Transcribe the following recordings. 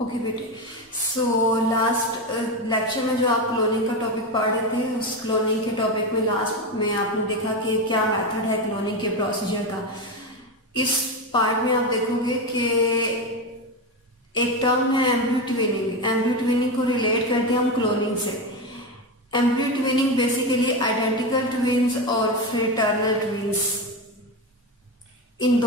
Okay बेटे, so last lecture में जो आप क्लोनिंग का टॉपिक पढ़ रहे थे, उस क्लोनिंग के टॉपिक में लास्ट में आपने देखा कि क्या मेथड है क्लोनिंग के प्रोसीजर का। इस पार्ट में आप देखोगे कि एक टर्म है एम्ब्रियो ट्विनिंग। एम्ब्रियो ट्विनिंग को रिलेट करते हैं हम क्लोनिंग से। Embryo twinning basically identical twins और फ्रेटर्नल ट्विन्स, इन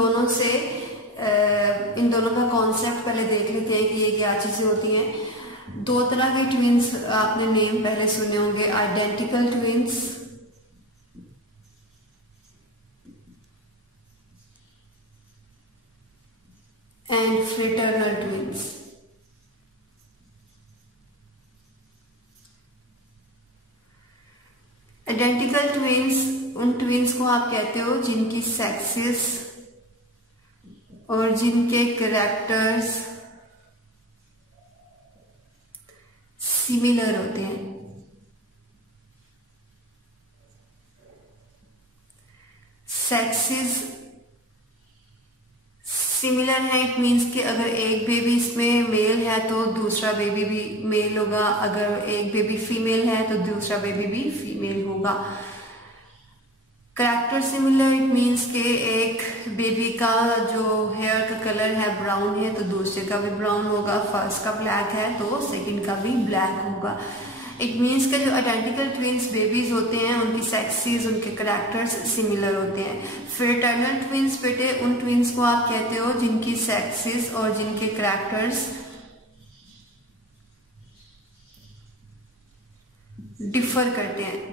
दोनों का कॉन्सेप्ट पहले देख लेते हैं कि ये क्या चीजें होती हैं। दो तरह के ट्विन्स आपने नेम पहले सुने होंगे, identical twins and fraternal twins. Identical twins उन ट्विन्स को आप कहते हो जिनकी सेक्सेस और जिनके कैरेक्टर्स सिमिलर होते हैं। सेक्सेस सिमिलर है, इट मीन्स कि अगर एक बेबी इसमें मेल है तो दूसरा बेबी भी मेल होगा, अगर एक बेबी फीमेल है तो दूसरा बेबी भी फीमेल होगा। कैरेक्टर सिमिलर, इट मीन्स के एक बेबी का जो हेयर का कलर है ब्राउन है तो दूसरे का भी ब्राउन होगा, फर्स्ट का ब्लैक है तो सेकंड का भी ब्लैक होगा। इट मीन्स के जो आइडेंटिकल ट्विन्स बेबीज होते हैं उनकी सेक्सेस, उनके कैरेक्टर्स सिमिलर होते हैं। फ्रेटर्नल ट्विन्स बेटे उन ट्विन्स को आप कहते हो जिनकी सेक्सेस और जिनके कैरेक्टर्स डिफर करते हैं।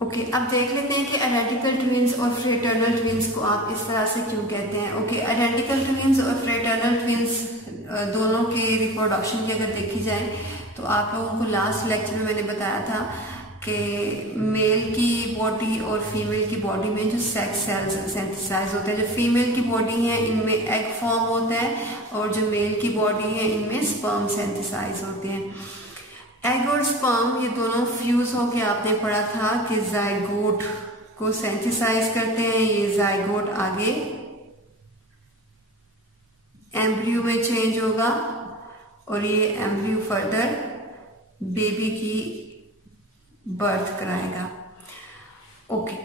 ओके, अब देख लेते हैं कि आइडेंटिकल ट्विन्स और फ्रेटर्नल ट्विन्स को आप इस तरह से क्यों कहते हैं। ओके, आइडेंटिकल ट्विन्स और फ्रेटर्नल ट्विन्स दोनों के रिप्रोडक्शन की अगर देखी जाए तो आप लोगों को लास्ट लेक्चर में मैंने बताया था कि मेल की बॉडी और फीमेल की बॉडी में जो सेक्स सेल्स सिंथेसाइज होते हैं, जो फीमेल की बॉडी है इनमें एग फॉर्म होता है और जो मेल की बॉडी है इनमें स्पर्म सिंथेसाइज होते हैं। एग और स्पर्म ये दोनों फ्यूज होके आपने पढ़ा था कि जाइगोट को सिंथेसाइज करते हैं। ये जाइगोट आगे एम्ब्रियो में चेंज होगा और ये एम्ब्रियो फर्दर बेबी की बर्थ कराएगा। ओके,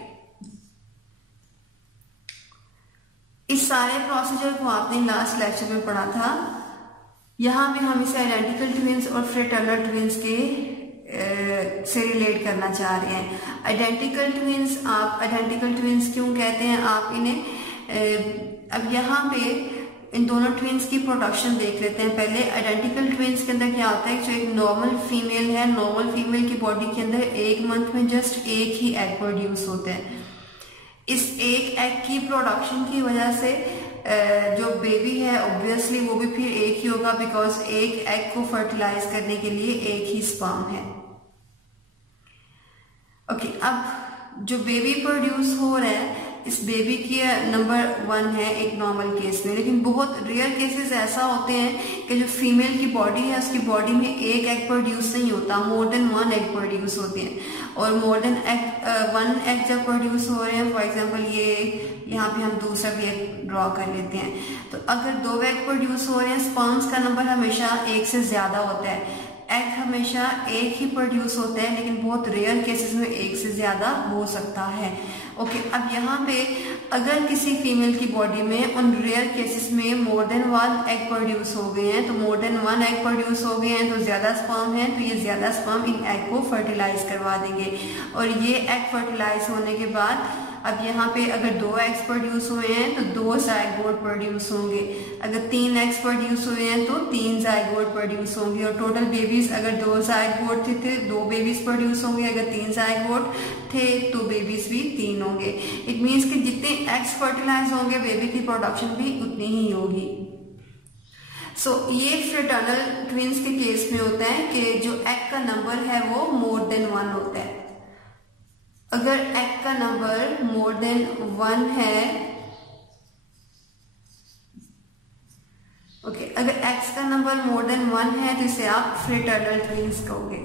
इस सारे प्रोसीजर को आपने लास्ट लेक्चर में पढ़ा था। यहां भी हम इसे आइडेंटिकल ट्विन्स और फ्रेटर्नल ट्विन्स के से रिलेट करना चाह रहे हैं। आइडेंटिकल ट्विन्स, आप आइडेंटिकल ट्विन्स क्यों कहते हैं आप इन्हें। अब यहाँ पे इन दोनों ट्विन्स की प्रोडक्शन देख लेते हैं। पहले आइडेंटिकल ट्विन्स के अंदर क्या होता है, जो एक नॉर्मल फीमेल है, नॉर्मल फीमेल की बॉडी के अंदर एक मंथ में जस्ट एक ही एग प्रोड्यूस होते हैं। इस एक एग की प्रोडक्शन की वजह से जो बेबी है ऑब्वियसली वो भी फिर एक ही होगा, बिकॉज एक एग को फर्टिलाइज करने के लिए एक ही स्पर्म है। ओके, अब जो बेबी प्रोड्यूस हो रहा है इस बेबी की नंबर 1 है एक नॉर्मल केस में, लेकिन बहुत रेयर केसेस ऐसा होते हैं कि जो फीमेल की बॉडी है उसकी बॉडी में एक एग प्रोड्यूस नहीं होता, मोर देन 1 एग प्रोड्यूस होते हैं। और मोर देन 1 एग जब प्रोड्यूस हो रहे हैं, फॉर एग्जांपल ये यहाँ पे हम दूसरा भी एग ड्रॉ कर लेते हैं, तो अगर 2 एग प्रोड्यूस हो रहे हैं स्पर्म्स का नंबर हमेशा 1 से ज्यादा होता है। एग हमेशा एक ही प्रोड्यूस होता है, लेकिन बहुत रेयर केसेस में 1 से ज्यादा हो सकता है। ओके, अब यहाँ पे अगर किसी फीमेल की बॉडी में उन रेयर केसेस में मोर देन 1 एग प्रोड्यूस हो गए हैं, तो मोर देन 1 एग प्रोड्यूस हो गए हैं तो ज्यादा स्पर्म है, तो ये ज्यादा स्पर्म इन एग को फर्टिलाइज करवा देंगे। और ये एग फर्टिलाइज होने के बाद अब यहाँ पे अगर 2 एग्स प्रोड्यूस हुए हैं तो 2 जाइगोट प्रोड्यूस होंगे, अगर 3 एग्स प्रोड्यूस हुए हैं तो 3 जाइगोट प्रोड्यूस होंगे, और टोटल बेबीज अगर 2 जाइगोट थे 2 बेबीज प्रोड्यूस होंगे, अगर 3 जाइगोट थे तो बेबीज भी 3 होंगे। इट मीन्स कि जितने एग्स फर्टिलाइज होंगे बेबी की प्रोडक्शन भी उतनी ही होगी। सो ये फ्रेटर्नल ट्विन्स के केस में होता है कि जो एग का नंबर है वो मोर देन 1 होता है। अगर एग का नंबर मोर देन 1 है, ओके, अगर एक्स का नंबर मोर देन 1 है तो इसे आप फ्रेटर्नल ट्विन्स कहोगे।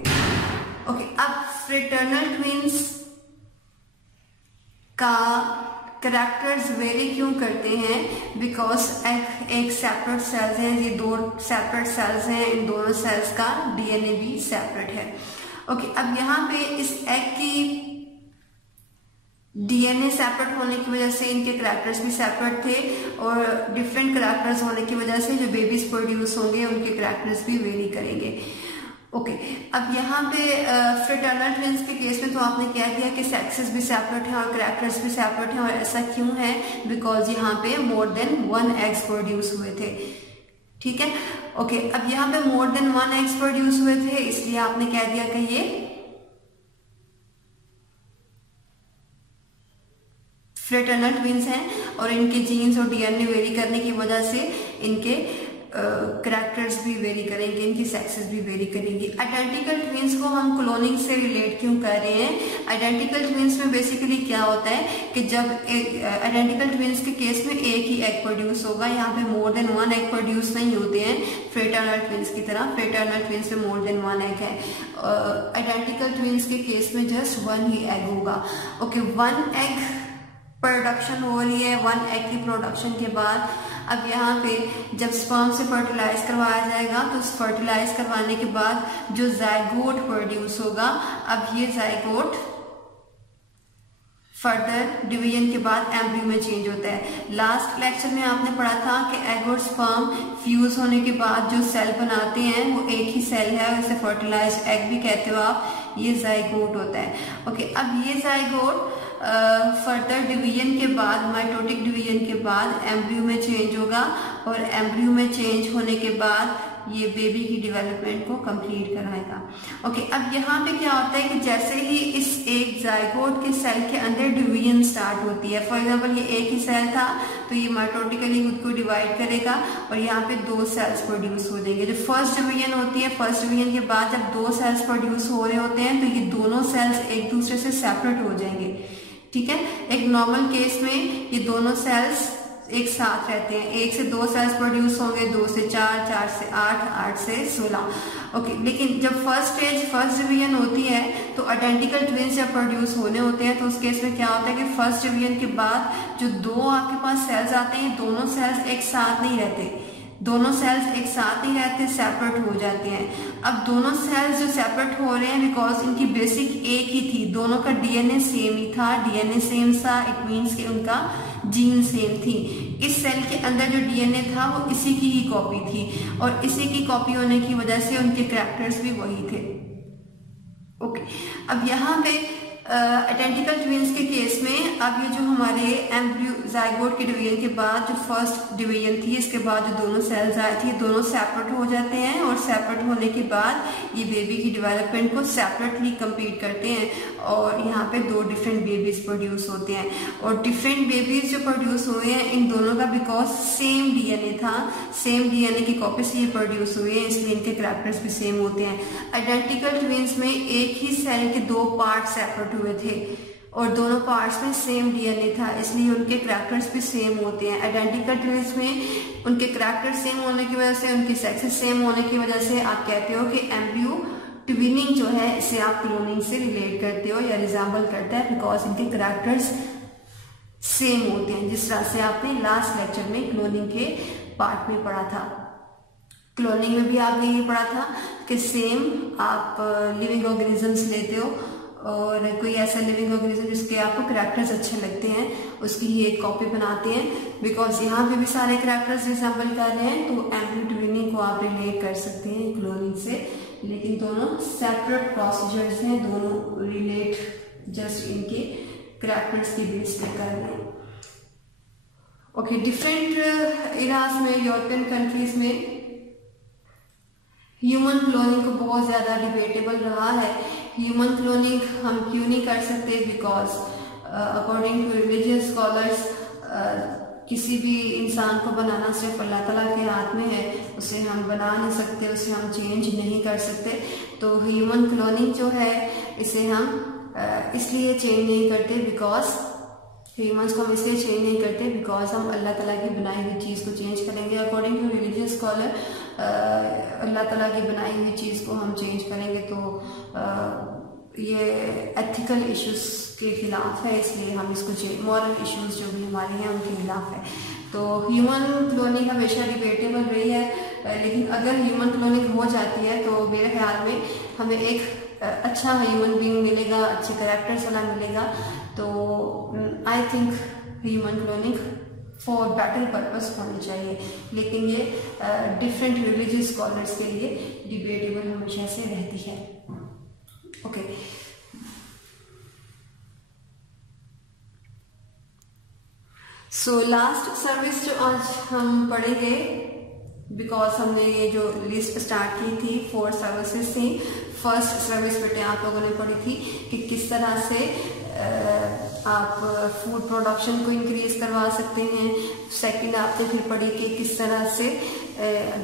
ओके, अब फ्रेटर्नल ट्विंस का कैरेक्टर्स वेरी क्यों करते हैं? बिकॉज एक सेपरेट सेल्स हैं, ये दो सेपरेट सेल्स हैं, इन दोनों सेल्स का डीएनए भी सेपरेट है। ओके, अब यहाँ पे इस एग की डीएनए सेपरेट होने की वजह से इनके कैरेक्टर्स भी सेपरेट थे, और डिफरेंट कैरेक्टर्स होने की वजह से जो बेबीज प्रोड्यूस होंगे उनके कैरेक्टर्स भी वेरी करेंगे। ओके, अब यहाँ पे फ्रेटर्नल ट्विंस के केस में तो आपने क्या किया कि सेक्सेस भी सेपरेट हैं और कैरेक्टर्स भी सेपरेट हैं, और ऐसा क्यों है? बिकॉज यहाँ पे मोर देन 1 एग्स प्रोड्यूस हुए थे। ठीक है, ओके, अब यहाँ पे मोर देन 1 एग्स प्रोड्यूस हुए थे, इसलिए आपने कह दिया कि ये फ्रेटर्नल ट्विंस हैं, और इनके जीन्स और डीएनए वेरी करने की वजह से इनके कैरेक्टर्स भी वेरी करेंगे, इनकी सेक्सेस भी वेरी करेंगी। आइडेंटिकल ट्विंस को हम क्लोनिंग से रिलेट क्यों कर रहे हैं? आइडेंटिकल ट्विंस में बेसिकली क्या होता है कि जब आइडेंटिकल ट्विंस के केस में एक ही एग प्रोड्यूस होगा, यहाँ पे मोर देन 1 एग प्रोड्यूस नहीं होते हैं फ्रेटर्नल ट्विंस की तरह। फ्रेटर्नल ट्विंस में मोर देन 1 एग है, आइडेंटिकल ट्विंस के केस में जस्ट 1 ही एग होगा। ओके, 1 एग प्रोडक्शन हो रही है। 1 एग की प्रोडक्शन के बाद अब यहाँ पे जब स्पर्म से फर्टिलाइज करवाया जाएगा, तो फर्टिलाइज करवाने के बाद जो जायगोट प्रोड्यूस होगा, अब ये जायगोट फर्दर डिवीजन के बाद एम्ब्रियो में चेंज होता है। लास्ट लेक्चर में आपने पढ़ा था कि एग और स्पर्म फ्यूज होने के बाद जो सेल बनाते हैं वो एक ही सेल है, इसे फर्टिलाइज्ड एग भी कहते हो आप, ये जायगोट होता है। ओके, अब ये जायगोट फर्दर डिवीजन के बाद, माइटोटिक डिवीजन के बाद एम्ब्रियो में चेंज होगा, और एम्ब्रियो में चेंज होने के बाद ये बेबी की डेवलपमेंट को कंप्लीट कराएगा। ओके, अब यहाँ पे क्या होता है कि जैसे ही इस एक जायगोट के सेल के अंदर डिवीजन स्टार्ट होती है, फॉर एग्जांपल ये एक ही सेल था तो ये माइटोटिकली खुद को डिवाइड करेगा और यहाँ पे 2 सेल्स प्रोड्यूस हो जाएंगे। जो फर्स्ट डिवीजन होती है, फर्स्ट डिवीजन के बाद जब 2 सेल्स प्रोड्यूस हो रहे होते हैं तो ये दोनों सेल्स एक दूसरे से सेपरेट हो जाएंगे। ठीक है, एक नॉर्मल केस में ये दोनों सेल्स एक साथ रहते हैं, 1 से 2 सेल्स प्रोड्यूस होंगे, 2 से 4, 4 से 8, 8 से 16। ओके, लेकिन जब फर्स्ट स्टेज फर्स्ट डिवीजन होती है तो आइडेंटिकल ट्विंस जब प्रोड्यूस होने होते हैं तो उस केस में क्या होता है कि फर्स्ट डिवीजन के बाद जो 2 आपके पास सेल्स आते हैं, दोनों सेल्स एक साथ नहीं रहते, दोनों सेल्स एक साथ नहीं रहते, सेपरेट हो जाते हैं। अब दोनों सेल्स जो सेपरेट हो रहे हैं बिकॉज इनकी बेसिक एक ही थी, दोनों का डीएनए सेम ही था, डीएनए सेम था, इट मीन्स कि उनका जीन सेम थी। इस सेल के अंदर जो डीएनए था वो इसी की ही कॉपी थी, और इसी की कॉपी होने की वजह से उनके कैरेक्टर्स भी वही थे। ओके, अब यहाँ पे आइडेंटिकल ट्विंस के केस में अब ये जो हमारे एम्ब्रियो जायगोट के डिवीजन के बाद जो फर्स्ट डिवीजन थी, इसके बाद जो दोनों सेल्स आए थे, दोनों सेपरेट हो जाते हैं, और सेपरेट होने के बाद ये बेबी की डेवलपमेंट को सेपरेटली कंप्लीट करते हैं, और यहाँ पे 2 डिफरेंट बेबीज प्रोड्यूस होते हैं। और डिफरेंट बेबीज जो प्रोड्यूस हुए हैं इन दोनों का बिकॉज सेम डीएनए था, सेम डीएनए की कॉपी से ये प्रोड्यूस हुए हैं, इसलिए इनके कैरेक्टर्स भी सेम होते हैं। आइडेंटिकल ट्विंस में एक ही सेल के 2 पार्ट सेपरेट हुए थे और दोनों पार्ट्स में सेम डीएनए था, इसलिए उनके कैरेक्टर्स भी सेम होते हैं। आइडेंटिकल ट्विंस में उनके कैरेक्टर सेम होने की वजह से, उनकी सेक्सेस सेम होने की वजह से आप कहते हो कि एम्ब्रियो ट्विनिंग जो है इसे आप क्लोनिंग से रिलेट करते हो या रिजेंबल करता है, बिकॉज इनके कैरेक्टर्स सेम होते हैं, जिस तरह से आपने लास्ट लेक्चर में क्लोनिंग के पार्ट में पढ़ा था। क्लोनिंग में भी आपने ये पढ़ा था कि सेम आप लिविंग ऑर्गेनिजम्स लेते हो और कोई ऐसा लिविंग ऑर्गेनिज्म जिसके आपको कैरेक्टर्स अच्छे लगते हैं उसकी ही एक कॉपी बनाते हैं, बिकॉज यहाँ पे भी सारे कैरेक्टर्स रिजेंबल कर रहे हैं, तो एम्ब्रियो ट्विनिंग को आप रिलेट कर सकते हैं क्लोनिंग से, लेकिन दोनों सेपरेट प्रोसीजर्स हैं, दोनों रिलेट जस्ट इनके कैरेक्टर्स की बेस पे कर रहे हैं। ओके, डिफरेंट इरास में यूरोपियन कंट्रीज में ह्यूमन क्लोनिंग को बहुत ज्यादा डिबेटेबल रहा है। ह्यूमन क्लोनिंग हम क्यों नहीं कर सकते, because according to religious scholars किसी भी इंसान को बनाना सिर्फ अल्लाह ताला के हाथ में है, उसे हम बना नहीं सकते, उसे हम चेंज नहीं कर सकते। तो ह्यूमन क्लोनिंग जो है इसे हम इसलिए चेंज नहीं करते बिकॉज ह्यूमंस को हम इसलिए चेंज नहीं करते बिकॉज हम अल्लाह ताला की बनाई हुई चीज़ को चेंज करेंगे। अकॉर्डिंग टू रिलीजियस स्कॉलर अल्लाह ताला की बनाई हुई चीज़ को हम चेंज करेंगे तो ये एथिकल इश्यूज के खिलाफ है, इसलिए हम इसको मॉरल इश्यूज जो भी हमारे हैं उनके खिलाफ है। तो ह्यूमन क्लोनिंग हमेशा डिबेटेबल रही है, लेकिन अगर ह्यूमन क्लोनिंग हो जाती है तो मेरे ख्याल में हमें एक अच्छा ह्यूमन बीइंग मिलेगा, अच्छे कैरेक्टर्स वाला मिलेगा। तो I think human cloning for better purpose होनी चाहिए, लेकिन ये डिफरेंट रिलीजियस स्कॉलर्स के लिए डिबेटेबल हमेशा से रहती है। ओके सो लास्ट सर्विस जो आज हम पढ़ेंगे, बिकॉज हमने ये जो लिस्ट स्टार्ट की थी 4 सर्विसेज थी। फर्स्ट सर्विस बेटे आप लोगों ने पढ़ी थी कि किस तरह से आप फूड प्रोडक्शन को इंक्रीज करवा सकते हैं। सेकंड आपने फिर पढ़ी कि किस तरह से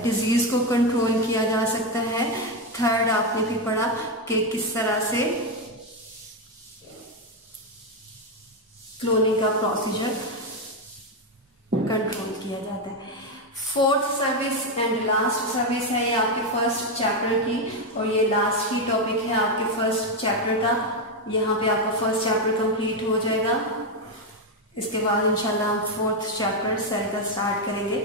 डिजीज को कंट्रोल किया जा सकता है। थर्ड आपने फिर पढ़ा कि किस तरह से क्लोनिंग का प्रोसीजर कंट्रोल किया जाता है। Fourth service and last service है ये आपके फर्स्ट चैप्टर की, और ये लास्ट की टॉपिक है आपके फर्स्ट चैप्टर का। यहाँ पे आपका फर्स्ट चैप्टर कंप्लीट हो जाएगा। इसके बाद इंशाल्लाह हम फोर्थ चैप्टर सेल का स्टार्ट करेंगे।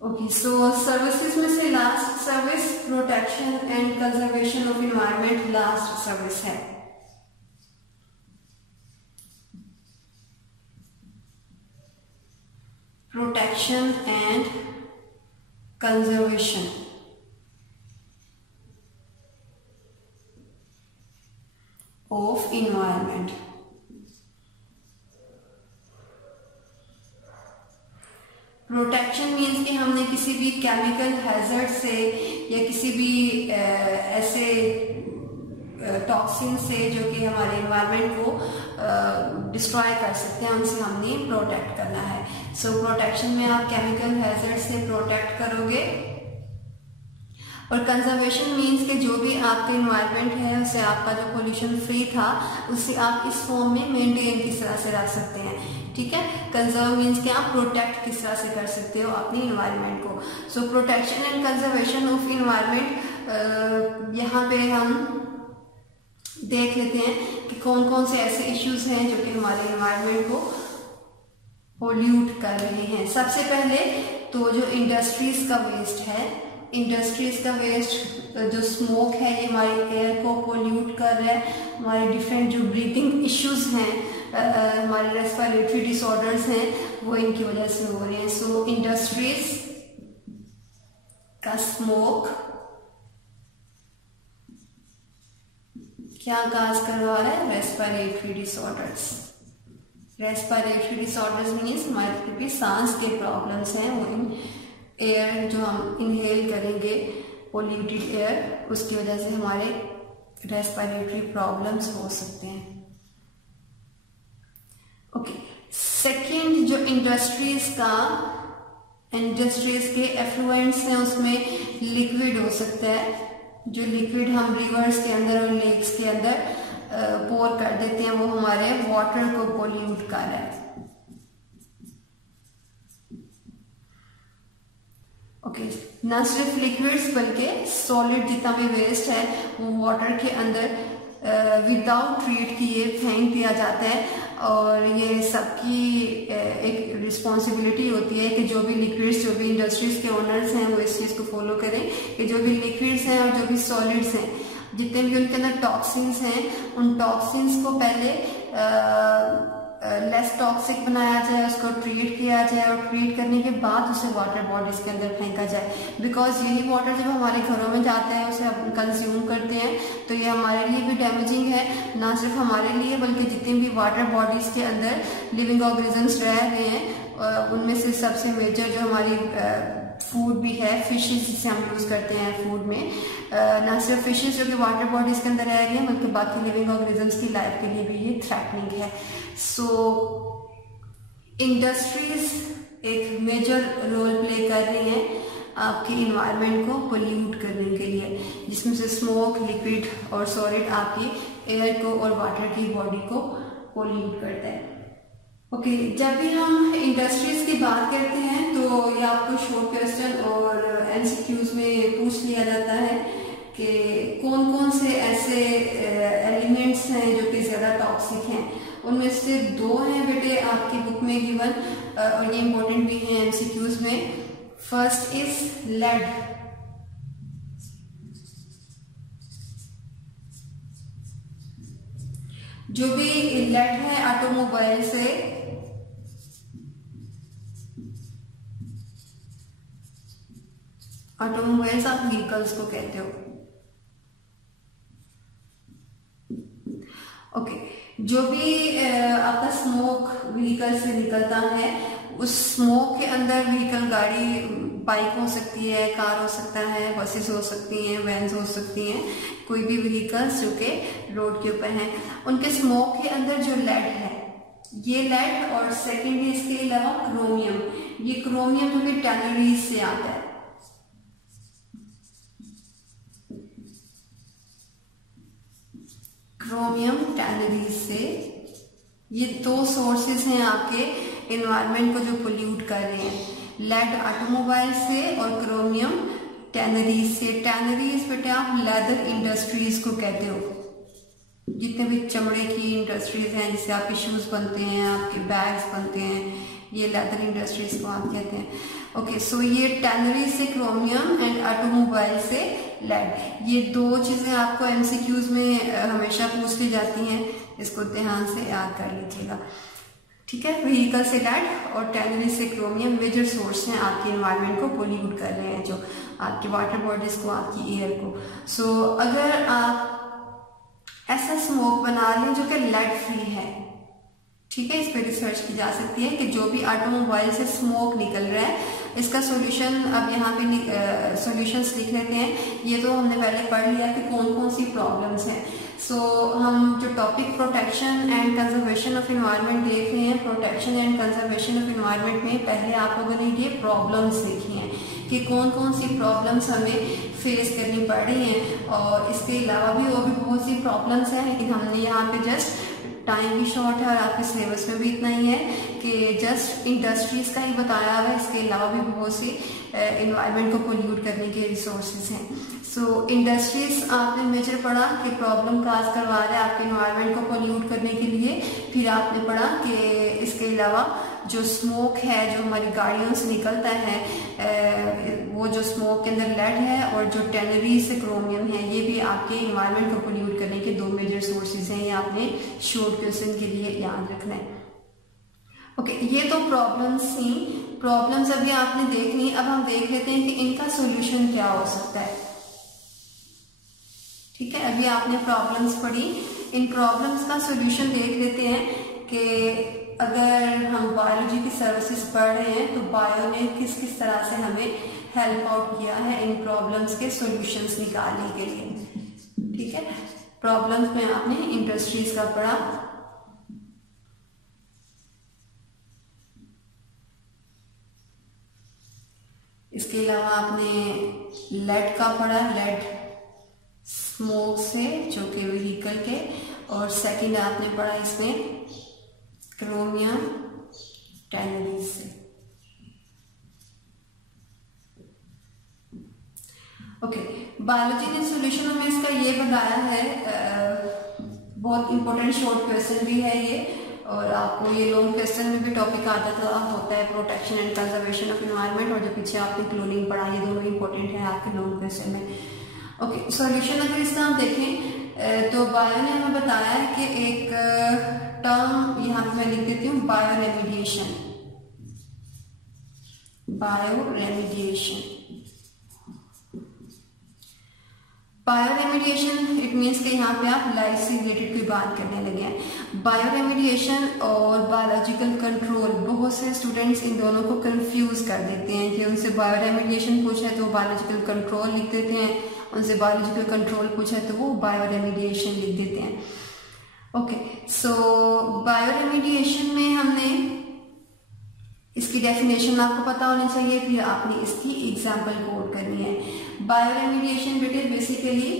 ओके सो सर्विसेज में से last service protection and conservation of environment last service है। Protection and conservation of environment. Protection means कि हमने किसी भी केमिकल हैजर्ड से या किसी भी ऐसे टॉक्सिन से जो कि हमारे एनवायरनमेंट को डिस्ट्रॉय कर सकते हैं, उनसे हमने प्रोटेक्ट करना है। सो प्रोटेक्शन में आप केमिकल हैजर्ड से प्रोटेक्ट करोगे, और कंजर्वेशन मीन्स कि जो भी आपका एनवायरनमेंट है उसे आपका जो पोल्यूशन फ्री था उसे आप इस फॉर्म में मेंटेन किस तरह से रख सकते हैं। ठीक है, कंजर्व मीन्स कि आप प्रोटेक्ट किस तरह से कर सकते हो अपनी एनवायरनमेंट को। So protection and conservation of environment, यहाँ पे हम देख लेते हैं कि कौन कौन से ऐसे इश्यूज हैं जो कि हमारे एनवायरनमेंट को पोल्यूट कर रहे हैं। सबसे पहले तो जो इंडस्ट्रीज का वेस्ट है, इंडस्ट्रीज का वेस्ट जो स्मोक है ये हमारी एयर को पोल्यूट कर रहा है। हमारे डिफरेंट जो ब्रीथिंग इश्यूज हैं, हमारे रेस्पिरेटरी डिसऑर्डर्स हैं, वो इनकी वजह से हो रहे हैं। सो इंडस्ट्रीज का स्मोक क्या काज कर रहा है? Respiratory disorders. Respiratory disorders means हमारे भी सांस के प्रॉब्लम्स हैं, वो इन एयर जो हम इनहेल करेंगे पोल्यूटेड एयर, उसकी वजह से हमारे रेस्पिरेटरी प्रॉब्लम्स हो सकते हैं। ओके, सेकंड जो इंडस्ट्रीज के एफ्लुएंट्स हैं उसमें लिक्विड हो सकता है। जो लिक्विड हम रिवर्स के अंदर और लेक्स के अंदर पोर कर देते हैं वो हमारे वाटर को पोल्यूट कर रहा है। ओके, न सिर्फ लिक्विड्स बल्कि सॉलिड जितना भी वेस्ट है वो वाटर के अंदर विदाउट ट्रीट किए फेंक दिया जाता है, और ये सबकी एक रिस्पॉन्सिबिलिटी होती है कि जो भी लिक्विड्स, जो भी इंडस्ट्रीज के ओनर्स हैं वो इस चीज़ को फॉलो करें कि जो भी लिक्विड्स हैं और जो भी सॉलिड्स हैं, जितने भी उनके अंदर टॉक्सिन्स हैं, उन टॉक्सिन्स को पहले लेस टॉक्सिक बनाया जाए, उसको ट्रीट किया जाए, और ट्रीट करने के बाद उसे वाटर बॉडीज के अंदर फेंका जाए। बिकॉज यही वाटर जब हमारे घरों में जाता है उसे हम कंज्यूम करते हैं तो ये हमारे लिए भी डैमेजिंग है, ना सिर्फ हमारे लिए बल्कि जितने भी वाटर बॉडीज के अंदर लिविंग ऑर्गेनिजम्स रह रहे हैं उनमें से सबसे मेजर जो हमारी फूड भी है, फिशेस जिसे हम यूज करते हैं फूड में, ना सिर्फ फिशेस जो कि वाटर बॉडीज के अंदर रह रही हैं बल्कि बाकी लिविंग ऑर्गेनिजम्स की लाइफ के लिए भी ये थ्रेटनिंग है। सो इंडस्ट्रीज एक मेजर रोल प्ले कर रही हैं आपकी इन्वायरमेंट को पोल्यूट करने के लिए, जिसमें से स्मोक, लिक्विड और सॉलिड आपकी एयर को और वाटर की बॉडी को पोल्यूट करता है। ओके, जब भी हम इंडस्ट्रीज की बात करते हैं तो ये आपको शॉर्ट क्वेश्चन और एमसीक्यूज में पूछ लिया जाता है कि कौन कौन से ऐसे एलिमेंट्स हैं जो कि ज़्यादा टॉक्सिक हैं। उनमें से 2 हैं बेटे आपकी बुक में गिवन, और ये इम्पोर्टेंट भी हैं एमसीक्यूज में। First is lead. जो भी लेड है ऑटोमोबाइल से, ऑटोमोबाइल्स आप व्हीकल्स को कहते हो। ओके, जो भी आपका स्मोक व्हीकल से निकलता है, उस स्मोक के अंदर व्हीकल, गाड़ी, बाइक हो सकती है, कार हो सकता है, बसेस हो सकती हैं, वैन्स हो सकती हैं, कोई भी व्हीकल्स जो कि रोड के ऊपर हैं, उनके स्मोक के अंदर जो लेड है, ये लेड, और सेकेंडली इसके अलावा क्रोमियम। ये क्रोमियम जो कि टैनरीज से आता है। क्रोमियम टैनरीज से, ये 2 सोर्सेस हैं आपके एनवायरनमेंट को जो पोल्यूट कर रहे हैं, लेड ऑटोमोबाइल से और क्रोमियम टैनरीज से। टैनरीज बेटे आप लेदर इंडस्ट्रीज को कहते हो। जितने भी चमड़े की इंडस्ट्रीज हैं, जिससे आपके शूज बनते हैं, आपके बैग्स बनते हैं, ये लेदर इंडस्ट्रीज को आप कहते हैं। ओके, सो ये टैनरीज से क्रोमियम एंड ऑटोमोबाइल से लेड, ये 2 चीजें आपको एमसीक्यूज में हमेशा पूछ ली जाती हैं। इसको ध्यान से याद कर लीजिएगा, ठीक है। व्हीकल से लेड और टैनरीज से क्रोमियम मेजर सोर्स हैं आपके एनवायरनमेंट को पोल्यूट कर रहे हैं, जो आपके वाटर बॉडीज को, आपकी एयर को। सो अगर आप ऐसा स्मोक बना लें जो कि लेड फ्री है, ठीक है, इस पर रिसर्च की जा सकती है कि जो भी ऑटोमोबाइल से स्मोक निकल रहा है, इसका सॉल्यूशन अब यहाँ पे सॉल्यूशंस लिख लेते हैं। ये तो हमने पहले पढ़ लिया कि कौन कौन सी प्रॉब्लम्स हैं। सो हम जो topic protection and conservation of environment देख रहे हैं, protection and conservation of environment में पहले आप लोगों ने ये प्रॉब्लम्स देखी हैं कि कौन कौन सी प्रॉब्लम्स हमें फेस करनी पड़ रही हैं, और इसके अलावा भी और भी बहुत सी प्रॉब्लम्स हैं, लेकिन हमने यहाँ पे जस्ट टाइम भी शॉर्ट है और आपके सिलेबस में भी इतना ही है कि जस्ट इंडस्ट्रीज का ही बताया हुआ है। इसके अलावा भी बहुत सी एनवायरनमेंट को पोल्यूट करने के रिसोर्सेज हैं। सो इंडस्ट्रीज आपने मेजर पढ़ा कि प्रॉब्लम काज करवा रहा है आपके एनवायरनमेंट को पोल्यूट करने के लिए। फिर आपने पढ़ा कि इसके अलावा जो स्मोक है, जो हमारी गाड़ियों से निकलता है, वो जो स्मोक के अंदर लेड है, और जो टैनरी से क्रोमियम है, ये भी आपके एनवायरनमेंट को पोल्यूट करने के 2 मेजर सोर्सेज हैं। ये आपने शॉर्ट क्वेश्चन के लिए याद रखना है। ओके, ये तो प्रॉब्लम्स थी। प्रॉब्लम्स अभी आपने देख ली, अब हम देख लेते हैं कि इनका सोल्यूशन क्या हो सकता है। ठीक है, अभी आपने प्रॉब्लम्स पढ़ी, इन प्रॉब्लम्स का सोल्यूशन देख लेते हैं कि अगर हम बायोलॉजी की सर्विसेज पढ़ रहे हैं तो बायो ने किस किस तरह से हमें हेल्प आउट किया है इन प्रॉब्लम्स के सॉल्यूशंस निकालने के लिए। ठीक है, प्रॉब्लम्स में आपने इंडस्ट्रीज का पढ़ा, इसके अलावा आपने लेड का पढ़ा, लेड स्मोक से जो कि व्हीकल के, और सेकंड आपने पढ़ा इसमें क्रोमियम टैनरी से। ओके, बायोलॉजी के सॉल्यूशन में इसका ये बताया है, बहुत इंपॉर्टेंट शॉर्ट क्वेश्चन भी है ये, और आपको ये लॉन्ग क्वेश्चन में भी टॉपिक आता था, होता है protection and conservation of environment, और जो पीछे आपने क्लोनिंग पढ़ा, ये दोनों इंपॉर्टेंट है आपके लॉन्ग क्वेश्चन में। ओके, सॉल्यूशन अगर इसका हम देखें तो बायो ने हमें बताया है कि एक टर्म यहाँ पे मैं लिख देती हूँ, bio remediation. Bio remediation, bio remediation it means कि यहाँ पे आप लाइफ से रिलेटेड कोई बात करने लगे हैं। बायो रेमिडिएशन और बायोलॉजिकल कंट्रोल, बहुत से स्टूडेंट्स इन दोनों को कंफ्यूज कर देते हैं कि उनसे बायो रेमिडिएशन पूछा तो बायोलॉजिकल कंट्रोल लिख देते हैं, उनसे बायोलॉजिकल कंट्रोल पूछा तो वो बायो रेमिडिएशन लिख देते हैं। ओके, सो बायो रेमिडिएशन में हमने इसकी डेफिनेशन आपको पता होनी चाहिए, फिर आपने इसकी एग्जाम्पल कोड करनी है। बायो रेमिडिएशन बेटे बेसिकली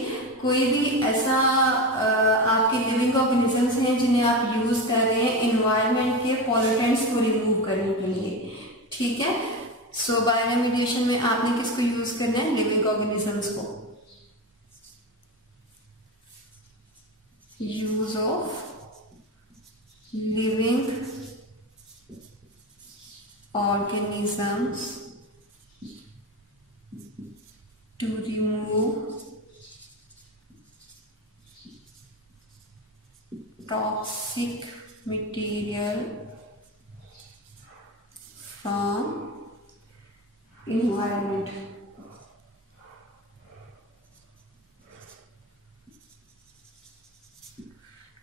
कोई भी ऐसा आपके लिविंग ऑर्गेनिजम्स हैं जिन्हें आप यूज कर रहे हैं एनवायरनमेंट के पॉल्यूटेंट्स को रिमूव करने के लिए, ठीक है। सो बायोरेमेडिएशन में आपने किसको यूज करना है, लिविंग ऑर्गेनिजम्स को। Use of living organisms to remove toxic material from environment।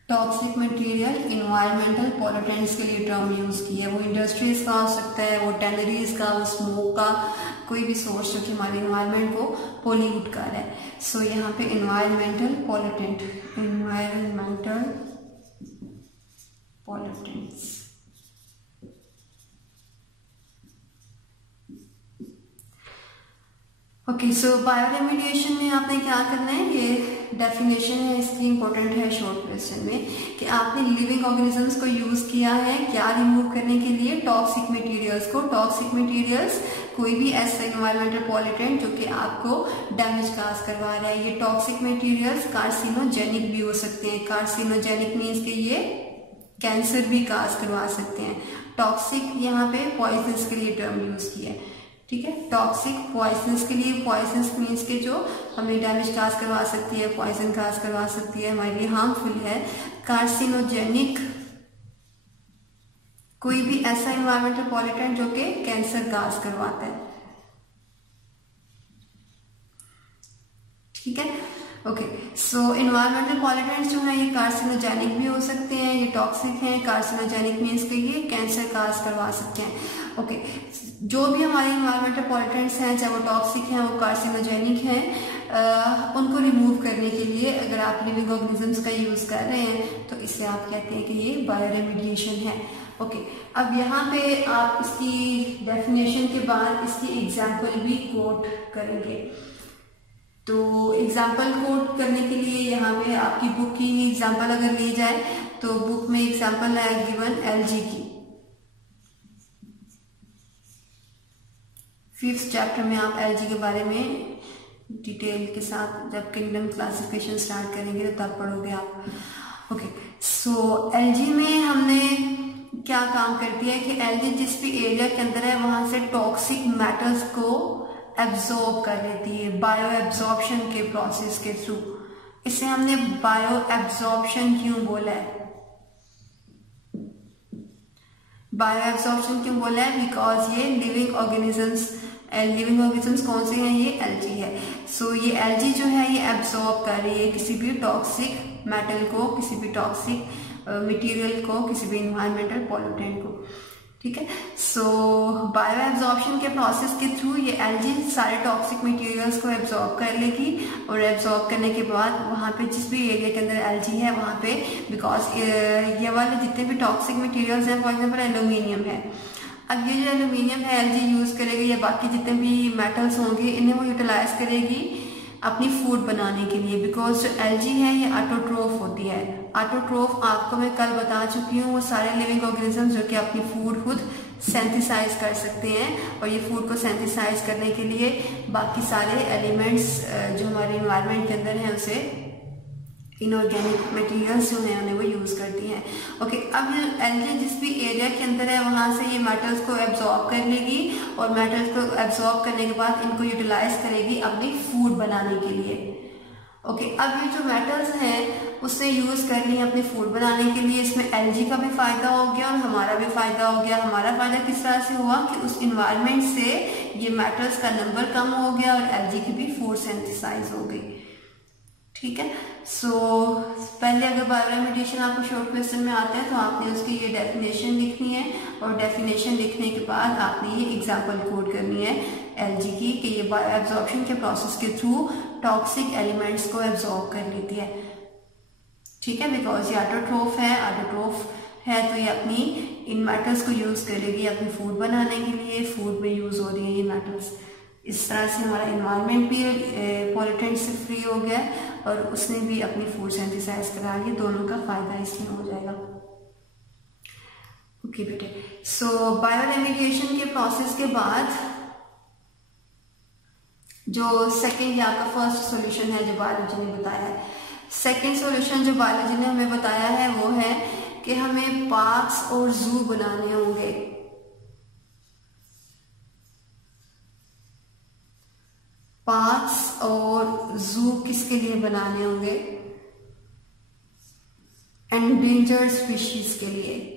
Toxic material environmental pollutants के लिए टर्म यूज की है। वो इंडस्ट्रीज का हो सकता है, वो टैनरीज का, वो स्मोक का, कोई भी सोर्स जो कि हमारे इन्वायरमेंट को पोल्यूट कर रहा है। सो यहाँ पे environmental pollutant, environmental pollutants. Okay, so bioremediation में आपने क्या करना है, ये डेफिनेशन है इसकी, इंपॉर्टेंट है शॉर्ट क्वेश्चन में, कि आपने लिविंग ऑर्गेनिजम्स को यूज किया है क्या रिमूव करने के लिए, टॉक्सिक मटेरियल्स को। टॉक्सिक मटेरियल्स कोई भी ऐसा इन्वायरमेंटल पॉल्यूटेंट जो कि आपको डैमेज काज करवा रहा है। ये टॉक्सिक मटेरियल्स कार्सिनोजेनिक भी हो सकते हैं। कार्सिनोजेनिक मीन्स कि ये कैंसर भी काज करवा सकते हैं। टॉक्सिक यहाँ पे पॉइजनस के लिए टर्म यूज किया है, ठीक है। टॉक्सिक पॉइजनस के लिए, पॉइजनस मीन्स के जो हमें डैमेज काज करवा सकती है, पॉइजन काज करवा सकती है, हमारे लिए हार्मफुल है। कार्सिनोजेनिक कोई भी ऐसा इन्वायरमेंटल पॉल्यूटेंट जो कि कैंसर काज करवाता है, ठीक है। ओके, सो इन्वायरमेंटल पॉल्यूटेंट्स जो है ये कार्सिनोजेनिक भी हो सकते हैं, ये टॉक्सिक हैं। कार्सिनोजेनिक मीन्स के ये कैंसर काज करवा सकते हैं। ओके, जो भी हमारे इन्वायरमेंटल पॉल्यूटेंट्स हैं, चाहे वो टॉक्सिक हैं, वो कार्सिनोजेनिक हैं, उनको रिमूव करने के लिए अगर आप लिविंग ऑर्गेनिजम्स का यूज कर रहे हैं तो इसे आप कहते हैं कि ये बायोरेमेडिएशन है। ओके, अब यहाँ पे आप इसकी डेफिनेशन के बाद इसकी एग्जाम्पल भी कोट करेंगे। तो एग्जाम्पल कोट करने के लिए यहाँ पे आपकी बुक की एग्जाम्पल अगर ली जाए तो बुक में एग्जाम्पल है गिवन एलजी की। 5th चैप्टर में आप एलजी के बारे में डिटेल के साथ जब किंगडम क्लासिफिकेशन स्टार्ट करेंगे तो तब पढ़ोगे आप। ओके, सो एलजी में हमने क्या काम करती है कि एलजी जिस भी एरिया के अंदर है वहां से टॉक्सिक मेटल्स को एब्जॉर्ब कर लेती है बायो एब्जॉर्प्शन के प्रोसेस के थ्रू। इसे हमने बायो एब्जॉर्प्शन क्यों बोला है? बायो एब्जॉर्प्शन क्यों बोला है? बिकॉज ये लिविंग ऑर्गेनिजम्स कौन से हैं? ये एलजी है। सो ये एलजी जो है ये एब्जॉर्ब कर रही है किसी भी टॉक्सिक मेटल को, किसी भी टॉक्सिक मटेरियल को, किसी भी इन्वायरमेंटल पॉल्यूटेंट को, ठीक है। सो बायो एब्जॉर्प्शन के प्रोसेस के थ्रू ये एलजी सारे टॉक्सिक मटेरियल्स को एब्जॉर्ब कर लेगी और एब्जॉर्ब करने के बाद वहां पे जिस भी एरिया के अंदर एलजी है वहां पे, बिकॉज ये वाले जितने भी टॉक्सिक मटेरियल्स हैं, फॉर एग्जांपल एल्यूमिनियम है, अब ये जो एल्यूमिनियम है एलजी यूज करेगी या बाकी जितने भी मेटल्स होंगे इन्हें वो यूटिलाइज करेगी अपनी फूड बनाने के लिए। बिकॉज जो एलजी है ये ऑटोट्रोफ होती है। ऑटोट्रोफ आपको मैं कल बता चुकी हूँ, वो सारे लिविंग ऑर्गेनिजम्स जो कि अपनी फूड खुद सिंथेसाइज कर सकते हैं और ये फूड को सिंथेसाइज करने के लिए बाकी सारे एलिमेंट्स जो हमारे इन्वायरमेंट के अंदर हैं उसे इनऑर्गेनिक मटेरियल्स जो हैं उन्हें वो यूज करती हैं। ओके, अब एलजी जिस भी एरिया के अंदर है वहां से ये मेटल्स को एब्जॉर्ब कर लेगी और मेटल्स को एब्जॉर्ब करने के बाद इनको यूटिलाइज करेगी अपनी फूड बनाने के लिए। ओके, अब ये जो मेटल्स हैं उसने यूज कर ली अपनी फूड बनाने के लिए। इसमें एलजी का भी फायदा हो गया और हमारा भी फायदा हो गया। हमारा फायदा किस तरह से हुआ कि उस इन्वायरमेंट से ये मेटल्स का नंबर कम हो गया और एलजी की भी फूड सिंथेसाइज हो गई, ठीक है। सो पहले अगर बायोरेमेडिएशन आपको शॉर्ट क्वेश्चन में आता है तो आपने उसकी ये डेफिनेशन लिखनी है और डेफिनेशन लिखने के बाद आपने ये एग्जांपल कोड करनी है एलजी की कि ये बायो एब्जॉर्प्शन के प्रोसेस के थ्रू टॉक्सिक एलिमेंट्स को एब्जॉर्ब कर लेती है, ठीक है। बिकॉज ये ऑटोट्रोफ है तो ये अपनी इन मेटल्स को यूज करेगी अपनी फूड बनाने के लिए। फूड में यूज हो रही है ये मेटल्स, इस तरह से हमारा एनवायरनमेंट भी पॉल्यूटेंट से फ्री हो गया और उसने भी अपनी फूड सिंथेसाइज करा ली, दोनों का फायदा इसमें हो जाएगा। ओके बेटे, सो बायोरेमिडिएशन के प्रोसेस के बाद जो सेकेंड या आपका फर्स्ट सॉल्यूशन है जो बायोलॉजी ने बताया है, सेकेंड सॉल्यूशन जो बायोलॉजी ने हमें बताया है वो है कि हमें पार्क्स और जू बनाने होंगे। पार्क्स और जू किसके लिए बनाने होंगे? एंडेंजर्ड स्पीशीज के लिए।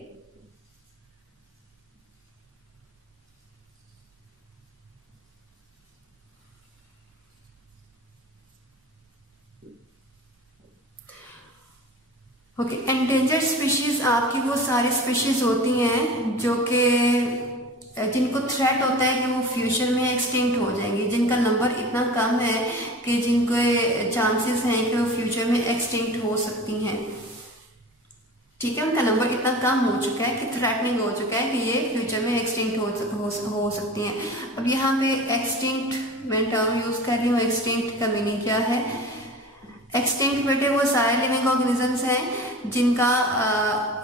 ओके, एंडेंजर्ड स्पीशीज आपकी वो सारी स्पीशीज होती हैं जो कि जिनको थ्रेट होता है कि वो फ्यूचर में एक्सटिंक्ट हो जाएंगी, जिनका नंबर इतना कम है कि जिनको चांसेस हैं कि वो फ्यूचर में एक्सटिंक्ट हो सकती हैं। ठीक है, उनका नंबर इतना कम हो चुका है कि थ्रेटनिंग हो चुका है कि ये फ्यूचर में एक्सटिंक्ट हो सकती हैं। अब यहाँ पे एक्सटिंक्ट मैं टर्म यूज कर रही हूँ। एक्सटिंक्ट का मीनिंग क्या है? एक्सटिंक्ट बेटे वो सारे लिविंग ऑर्गेनिजम्स हैं जिनका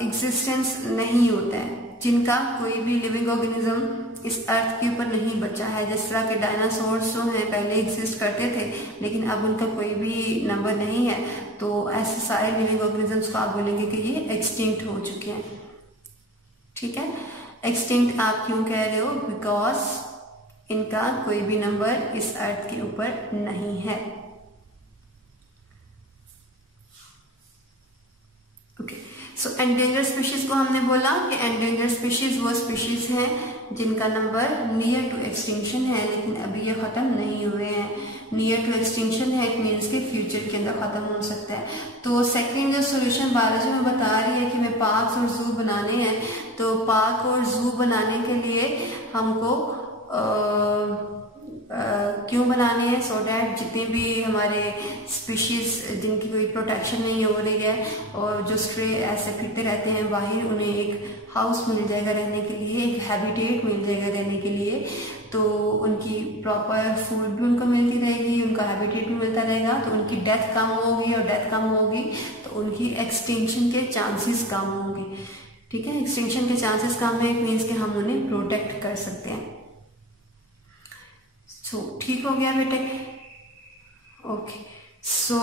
एग्जिस्टेंस नहीं होता है, जिनका कोई भी लिविंग ऑर्गेनिज्म इस अर्थ के ऊपर नहीं बचा है। जिस तरह के डायनासोर्स जो हैं पहले एग्जिस्ट करते थे लेकिन अब उनका कोई भी नंबर नहीं है, तो ऐसे सारे लिविंग ऑर्गेनिजम्स को आप बोलेंगे कि ये एक्सटिंक्ट हो चुके हैं। ठीक है, एक्सटिंक्ट आप क्यों कह रहे हो? बिकॉज इनका कोई भी नंबर इस अर्थ के ऊपर नहीं है। ओके, सो एंडेंजर्ड स्पीशीज को हमने बोला कि एंडेंजर्ड स्पीशीज वो स्पीशीज हैं जिनका नंबर नियर टू एक्सटिंक्शन है लेकिन अभी ये खत्म नहीं हुए हैं। नियर टू एक्सटिंक्शन है, इट मीन्स के फ्यूचर के अंदर खत्म हो सकता है। तो सेकंड जो सोल्यूशन बायोलॉजी में बता रही है कि हमें पार्क्स और जू बनाने हैं, तो पार्क और जू बनाने के लिए हमको क्यों बनाने हैं? सो डैट जितने भी हमारे स्पीशीज जिनकी कोई प्रोटेक्शन नहीं हो रही है और जो स्ट्रे ऐसे फिरते रहते हैं बाहर, उन्हें एक हाउस मिल जाएगा रहने के लिए, एक हैबिटेट मिल जाएगा रहने के लिए, तो उनकी प्रॉपर फूड भी उनको मिलती रहेगी, उनका हैबिटेट भी मिलता रहेगा, तो उनकी डेथ कम होगी और डेथ कम होगी तो उनकी एक्सटिंक्शन के चांसेस कम होंगे। ठीक है, एक्सटिंक्शन के चांसेस कम है, इट मीन्स कि हम उन्हें प्रोटेक्ट कर सकते हैं। सो ठीक हो गया बेटे। ओके, सो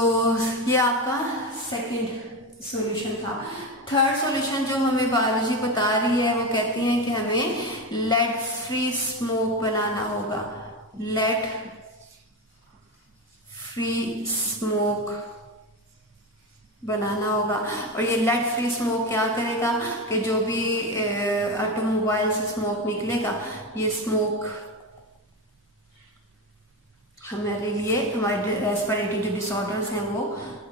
ये आपका सेकंड सॉल्यूशन था। थर्ड सॉल्यूशन जो हमें बायोलॉजी बता रही है वो कहती है कि हमें लेड फ्री स्मोक बनाना होगा। लेड फ्री स्मोक बनाना होगा। और ये लेड फ्री स्मोक क्या करेगा कि जो भी ऑटोमोबाइल से स्मोक निकलेगा, ये स्मोक हमारे लिए हमारे रेस्पिरेटरी जो डिसऑर्डर्स हैं वो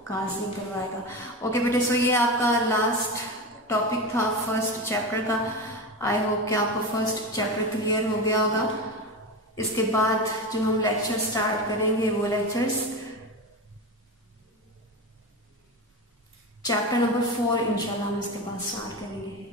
काज नहीं करवाएगा। ओके बेटे, सो ये आपका लास्ट टॉपिक था फर्स्ट चैप्टर का। आई होप कि आपको फर्स्ट चैप्टर क्लियर हो गया होगा। इसके बाद जो हम लेक्चर स्टार्ट करेंगे वो लेक्चर्स चैप्टर नंबर 4 इंशाल्लाह हम इसके बाद स्टार्ट करेंगे।